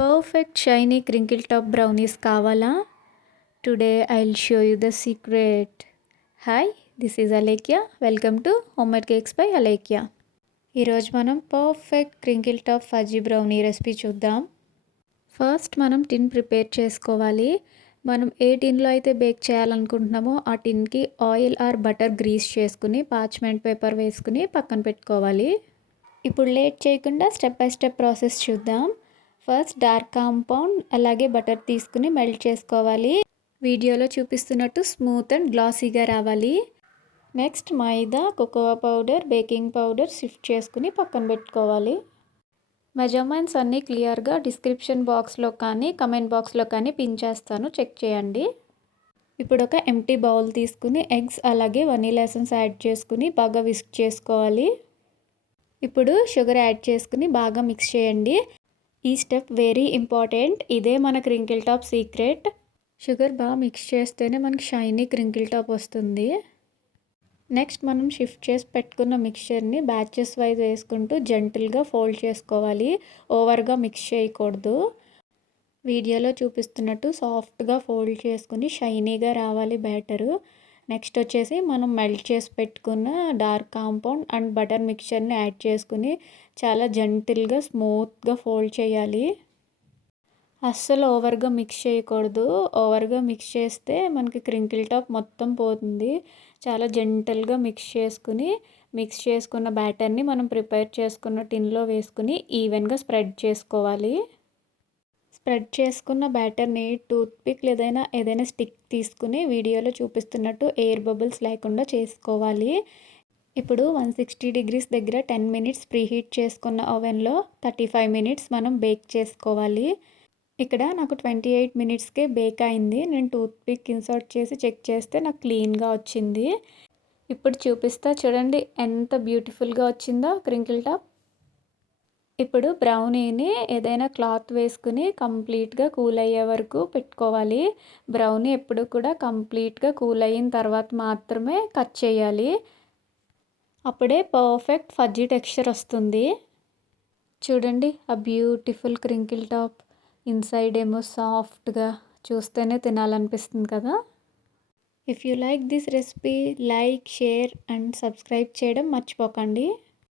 Perfect shiny crinkle top brownies kavala? Today I'll show you the secret. Hi, this is Alekia. Welcome to Homemade Cakes by Alekia. ఈరోజు మనం perfect crinkle top fuzzy brownie recipe చూద్దాం. First మనం tin prepare చేసుకోవాలి. మనం ఏ టిన్లో అయితే bake చేయాలనుకుంటున్నామో ఆ టిన్కి ఆయిల్ ఆర్ బటర్ గ్రీస్ చేసుకుని పార్చ్మెంట్ పేపర్ వేసుకుని పక్కన పెట్టుకోవాలి. ఇప్పుడు లేట్ చేయకుండా స్టెప్ బై స్టెప్ ప్రాసెస్ చూద్దాం. ఫస్ట్ డార్క్ కాంపౌండ్ అలాగే బటర్ తీసుకుని మెల్ట్ చేసుకోవాలి. వీడియోలో చూపిస్తున్నట్టు స్మూత్ అండ్ గ్లాసీగా రావాలి. Next maida, cocoa powder, baking powder sift చేసుకుని పక్కన పెట్టుకోవాలి. మెజర్మెంట్స్ అన్నీ క్లియర్గా డిస్క్రిప్షన్ బాక్స్లో కానీ కమెంట్ బాక్స్లో కానీ పిన్ చేస్తాను, చెక్ చేయండి. ఇప్పుడు ఒక ఎంప్టీ బౌల్ తీసుకుని ఎగ్స్ అలాగే వనీలా ఎసెన్స్ యాడ్ చేసుకుని బాగా విస్క్ చేసుకోవాలి. ఇప్పుడు షుగర్ యాడ్ చేసుకుని బాగా మిక్స్ చేయండి. ఈ స్టెప్ వెరీ ఇంపార్టెంట్. ఇదే మన క్రింకిల్ టాప్ సీక్రెట్. షుగర్ బాగా మిక్స్ చేస్తేనే మనకి షైనీ క్రింకిల్ టాప్ వస్తుంది. నెక్స్ట్ మనం షిఫ్ట్ చేసి పెట్టుకున్న మిక్చర్ని బ్యాచెస్ వైజ్ వేసుకుంటూ జెంటిల్గా ఫోల్డ్ చేసుకోవాలి. ఓవర్గా మిక్స్ చేయకూడదు. వీడియోలో చూపిస్తున్నట్టు సాఫ్ట్గా ఫోల్డ్ చేసుకుని షైనీగా రావాలి బ్యాటరు. నెక్స్ట్ వచ్చేసి మనం మెల్ట్ చేసి పెట్టుకున్న డార్క్ కాంపౌండ్ అండ్ బటర్ మిక్చర్ని యాడ్ చేసుకుని చాలా జెంటిల్గా స్మూత్గా ఫోల్డ్ చేయాలి. అస్సలు ఓవర్గా మిక్స్ చేయకూడదు. ఓవర్గా మిక్స్ చేస్తే మనకి క్రింకిల్ టాప్ మొత్తం పోతుంది. చాలా జెంటిల్గా మిక్స్ చేసుకున్న బ్యాటర్ని మనం ప్రిపేర్ చేసుకున్న టిన్లో వేసుకుని ఈవెన్గా స్ప్రెడ్ చేసుకోవాలి. స్ప్రెడ్ చేసుకున్న బ్యాటర్ని టూత్పిక్ ఏదైనా స్టిక్ తీసుకుని వీడియోలో చూపిస్తున్నట్టు ఎయిర్ బబుల్స్ లేకుండా చేసుకోవాలి. ఇప్పుడు 160 డిగ్రీస్ దగ్గర 10 మినిట్స్ ప్రీహీట్ చేసుకున్న ఓవెన్లో 35 మినిట్స్ మనం బేక్ చేసుకోవాలి. ఇక్కడ నాకు 28 మినిట్స్కే బేక్ అయింది. నేను టూత్పిక్ ఇన్సర్ట్ చేసి చెక్ చేస్తే నాకు క్లీన్గా వచ్చింది. ఇప్పుడు చూపిస్తా చూడండి ఎంత బ్యూటిఫుల్గా వచ్చిందో క్రింకిల్ టాప్. ఇప్పుడు బ్రౌనీని ఏదైనా క్లాత్ వేసుకుని కంప్లీట్గా కూల్ అయ్యే వరకు పెట్టుకోవాలి. బ్రౌనీ ఎప్పుడు కూడా కంప్లీట్గా కూల్ అయిన తర్వాత మాత్రమే కట్ చేయాలి. అప్పుడే పర్ఫెక్ట్ ఫజ్జీ టెక్స్చర్ వస్తుంది. చూడండి ఆ బ్యూటిఫుల్ క్రింకిల్ టాప్. ఇన్సైడ్ ఏమో సాఫ్ట్గా, చూస్తేనే తినాలనిపిస్తుంది కదా. If you like this recipe, like, share and subscribe చేయడం మర్చిపోకండి.